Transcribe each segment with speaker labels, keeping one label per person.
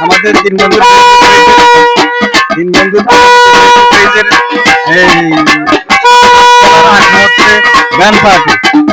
Speaker 1: আমাদের তিন বন্ধুর তিন পেজের এই গান পার্টি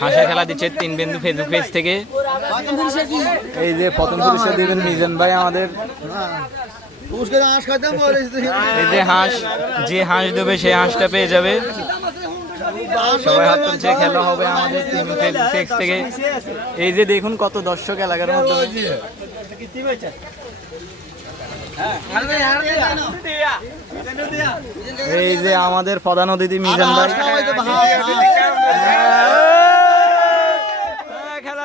Speaker 2: হাঁসের খেলা দিচ্ছে তিন বিন্দু ফেসবুক পেজ থেকে এই যে প্রথম পুরস্কার দিবেন মিজান ভাই আমাদের এই যে হাঁস যে হাঁস দেবে সেই হাঁসটা পেয়ে যাবে সবাই হাত তুলছে খেলা হবে আমাদের তিন ফেসবুক পেজ থেকে এই যে দেখুন কত দর্শক এলাকার মধ্যে এই যে আমাদের প্রধান অতিথি মিজান ভাই হ্যাঁ, খেলা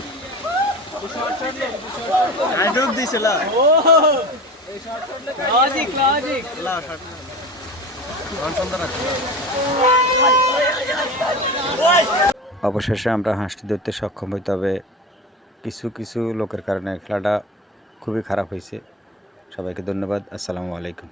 Speaker 3: অবশেষে আমরা হাঁসটি ধরতে সক্ষম হই তবে কিছু কিছু লোকের কারণে খেলাটা খুবই খারাপ হয়েছে। সবাইকে ধন্যবাদ। আসসালামু আলাইকুম।